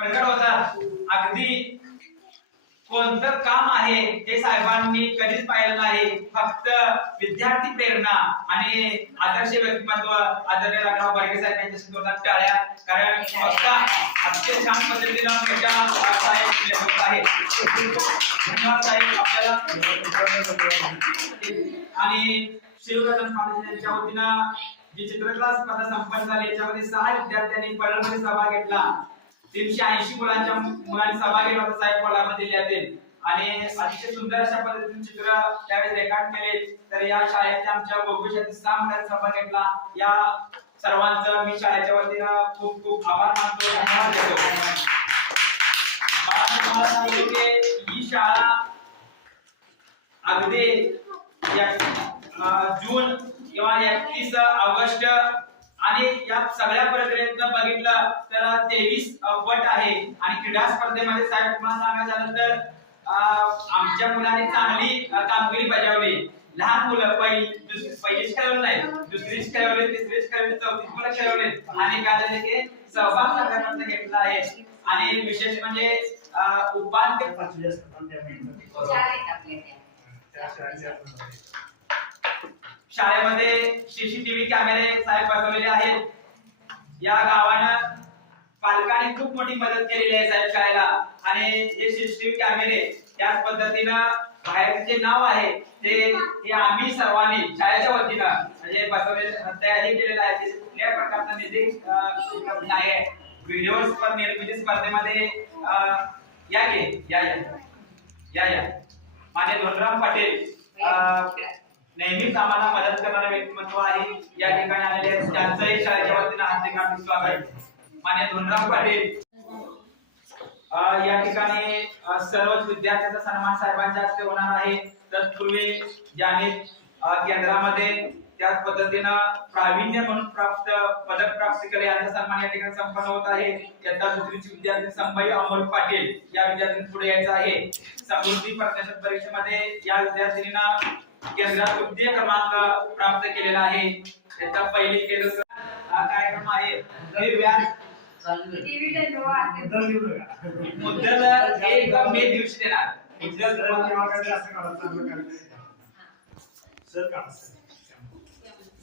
प्रकट होतात अगदी कोणतं काम आहे ते साहेबांनी कधीच पाहिलं नाही. फक्त विद्यार्थी प्रेरणा आणि आदर्श व्यक्तिमत्व आदरणीय रामराव बारगे साहेब यांच्या दोनात टाळ्या. कारण फक्त अतिशय छान पद्धतीनं त्याच्या साहेब आहे धन्यवाद साहेब आपल्याला. आणि शिवरतन फाउंडेशन यांच्या वतीनं जी चित्रकला स्पर्धा संपन्न झाली याच्यामध्ये सहा विद्यार्थ्यांनी पडळमध्ये सहभाग घेतला. तीनशे ऐंशी मुलांच्या मुलांनी सहभाग घेतला होता साहेब पडळमध्ये जिल्ह्यातील. आणि अतिशय सुंदर अशा पद्धतीने चित्र त्यावेळेस रेखाट केले. तर या शाळेच्या आमच्या भविष्यातील सहा मुलांनी सहभाग घेतला. या सर्वांचं मी शाळेच्या वतीनं खूप खूप आभार मानतो. धन्यवाद देतो. ही शाळा अगदी जून किंवा एकतीस ऑगस्ट आणि या सगळ्या प्रक्रियेतनं बघितलं तर तेवीस पट आहे. आणि क्रीडा स्पर्धेमध्ये साहेब तुम्हाला सांगायचं झालं तर अं, आमच्या मुलांनी चांगली कामगिरी बजावली. लहान मुलं पहिली दुसरी पहिलीच खेळवली नाही दुसरीच खेळवली तिसरीच खेळवली चौथीच मुलं खेळवली. आणि काय सहभाग सगळ्यांचा घेतला आहे. आणि विशेष म्हणजे उपांत्य शाळेमध्ये सीसीटीव्ही कॅमेरे साहेब बसवलेले आहेत. या गावानं पालकांनी खूप मोठी मदत केलेली आहे साहेब शाळेला. आणि हे सीसीटीव्ही कॅमेरे त्याच पद्धतीनं बाहेरचे जे नाव आहे ते हे आम्ही सर्वांनी शाळेच्या वतीनं म्हणजे बसवले तयारी केलेलं आहे. ते कुठल्याही प्रकारचा निधी नाही आहे व्हिडिओ स्पर्धा निर्मिती स्पर्धेमध्ये या की या या. या या. मान्य धोनराम पाटील अं, नेहमीच आम्हाला मदत करणारे व्यक्तिमत्व आहे. या ठिकाणी आलेले आहेत. त्यांचंही शाळेच्या वतीनं हार्दिक हार्दिक स्वागत. मान्य धोनराम पाटील. या ठिकाणी सर्वच विद्यार्थ्यांचा सन्मान साहेबांच्या हस्ते होणार आहे. तत्पूर्वी ज्याने केंद्रामध्ये त्याच पद्धतीनं प्रावीण्य म्हणून प्राप्त पदक प्राप्त केले यांचा सन्मान या ठिकाणी संपन्न होत आहे. इयत्ता दुसरीची विद्यार्थी संभाई अमोल पाटील या विद्यार्थ्यांनी पुढे यायचं आहे. समृद्धी प्रज्ञाशोध परीक्षेमध्ये या विद्यार्थिनींना केंद्रात तृतीय क्रमांक प्राप्त केलेला आहे. त्याचा पहिली केंद्र हा कार्यक्रम आहे रवी व्यास. मुद्दल एक मे दिवशी देणार?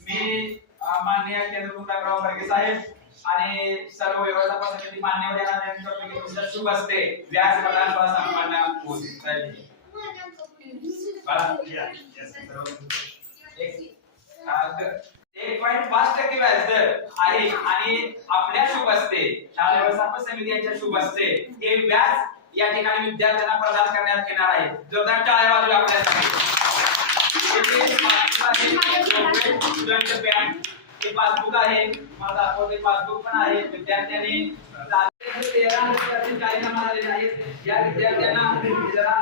मी माननीय बर्गे साहेब आणि सर्व व्यवस्थापन समिती मान्यवर यांना शुभ असते. व्याज प्रदान सन्मान एक पॉईंट पाच टक्के व्याजदर आहे आणि आपल्या शुभ असते शाळा व्यवस्थापन समिती यांच्या शुभ असते हे व्याज या ठिकाणी विद्यार्थ्यांना प्रदान करण्यात येणार आहे जोरदार टाळ्या बाजूला आपल्यासाठी पासबुक आहे मला दाखवते पासबुक पण आहे विद्यार्थ्यांनी तेरा विद्यार्थी जाहीरनामा आलेले आहेत या विद्यार्थ्यांना जरा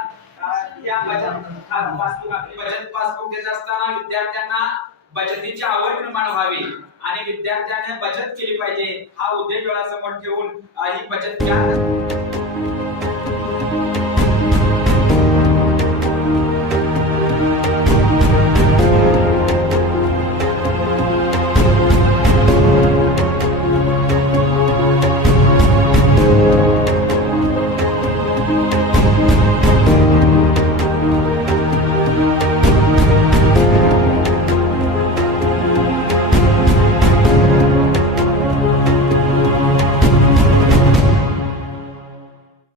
या बचत पासबुक आपली बचत पासबुक देत असताना विद्यार्थ्यांना बचतीची आवड निर्माण व्हावी आणि विद्यार्थ्याने बचत केली पाहिजे. हा उद्देश डोळ्यासमोर ठेवून ही बचत